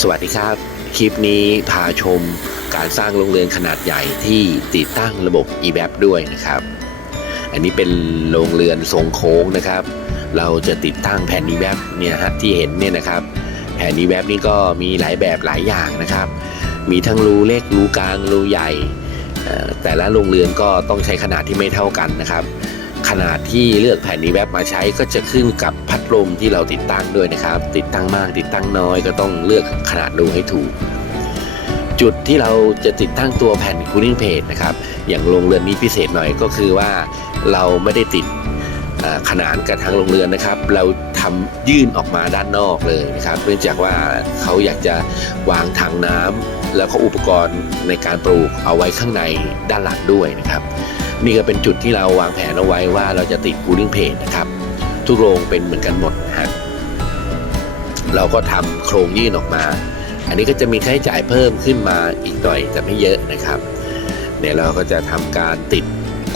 สวัสดีครับ คลิปนี้พาชมการสร้างโรงเรือนขนาดใหญ่ที่ติดตั้งระบบ e b a p ด้วยนะครับ อันนี้เป็นโรงเรือนทรงโค้งนะครับ เราจะติดตั้งแผ่น e b a p เนี่ยฮะที่เห็นเนี่ยนะครับ แผ่น e b a p นี่ก็มีหลายแบบหลายอย่างนะครับ มีทั้งรูเล็กรูกลางรูใหญ่ แต่ละโรงเรือนก็ต้องใช้ขนาดที่ไม่เท่ากันนะครับ นาดที่เลือกแผ่นนี้แวบมาใช้ก็จะขึ้นกับพัดลมที่เราติดตั้งด้วยนะครับ ติดตั้งมากติดตั้งน้อยก็ต้องเลือกขนาดดูให้ถูก จุดที่เราจะติดตั้งตัวแผ่น cooling plate นะครับอย่างโรงเรือนนี้พิเศษหน่อยก็คือว่าเราไม่ได้ติดขนานกับทางโรงเรือนนะครับ เราทำยื่นออกมาด้านนอกเลยนะครับ เนื่องจากว่าเขาอยากจะวางถังน้ำแล้วก็อุปกรณ์ในการปลูกเอาไว้ข้างในด้านหลังด้วยนะครับ นี่ก็เป็นจุดที่เราวางแผนเอาไว้ว่าเราจะติด cooling plate นะครับ ทุกโรงเป็นเหมือนกันหมดฮะเราก็ทำโครงยื่นออกมา อันนี้ก็จะมีค่าใช้จ่ายเพิ่มขึ้นมาอีกหน่อยแต่ไม่เยอะนะครับเดี๋ยวเราก็จะทำการติด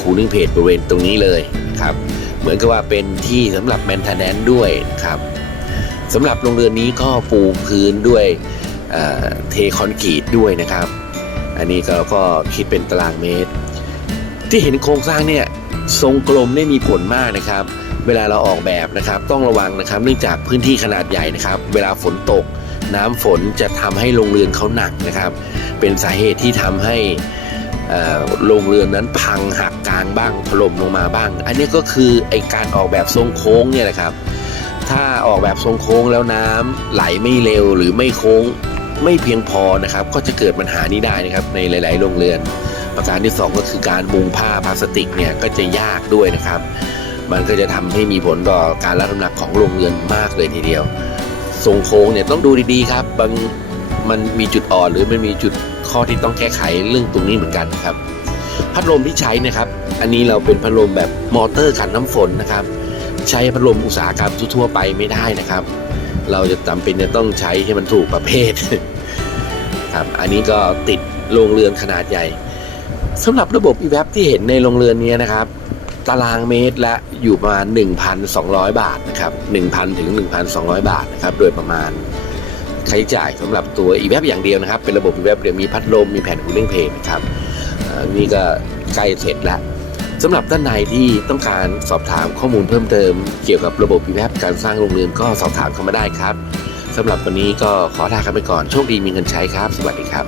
cooling plate บริเวณตรงนี้เลยนะครับ เหมือนกับว่าเป็นที่สำหรับ maintenance ด้วยนะครับสำหรับโรงเรือนนี้ก็ปูพื้นด้วยเทคอนกรีตด้วยนะครับ อันนี้เราก็คิดเป็นตารางเมตร ที่เห็นโครงสร้างเนี่ยทรงกลมได้มีผลมากนะครับ เวลาเราออกแบบนะครับต้องระวังนะครับ เนื่องจากพื้นที่ขนาดใหญ่นะครับ เวลาฝนตก น้ำฝนจะทำให้โรงเรือนเขาหนักนะครับ เป็นสาเหตุที่ทำให้โรงเรือนนั้นพังหักกลางบ้างถล่มลงมาบ้าง อันนี้ก็คือไอการออกแบบทรงโค้งเนี่ยแหละครับ ถ้าออกแบบทรงโค้งแล้วน้ำไหลไม่เร็วหรือไม่โค้ง ไม่เพียงพอนะครับ ก็จะเกิดปัญหานี้ได้นะครับในหลาย ๆ โรงเรือน ประการที่ 2 ก็คือการมุงผ้าพลาสติกเนี่ยก็จะยากด้วยนะครับ มันก็จะทำให้มีผลต่อการรับน้ำหนักของโรงเรือนมากเลยทีเดียวทรงโค้งเนี่ยต้องดูดี ๆ ครับบางมันมีจุดอ่อนหรือมันมีจุดข้อที่ต้องแก้ไขเรื่องตรงนี้เหมือนกันนะครับ พัดลมที่ใช้นะครับ อันนี้เราเป็นพัดลมแบบมอเตอร์กันน้ำฝนนะครับ ใช้พัดลมอุตสาหกรรมทั่วไปไม่ได้นะครับ เราจะจำเป็นจะต้องใช้ให้มันถูกประเภทครับอันนี้ก็ติดโรงเรือนขนาดใหญ่สำหรับระบบ e w a p ที่เห็นในโรงเรือนนี้นะครับ ตารางเมตรละอยู่ประมาณ 1,200 บาทนะครับ1,000ถึง1,200 บาทนะครับโดยประมาณค่าใช้จ่ายสำหรับตัว e w a p อย่างเดียวนะครับ เป็นระบบ e w a p เดี๋ยวมีพัดลมมีแผ่น cooling plate นะครับนี่ก็ใกล้เสร็จแล้ว สำหรับด้านในที่ต้องการสอบถามข้อมูลเพิ่มเติม เกี่ยวกับระบบ e w a p การสร้างโรงเรือนก็สอบถามเข้ามาได้ครับสำหรับวันนี้ก็ขอลากันไปก่อนโชคดีมีเงินใช้ครับ สวัสดีครับ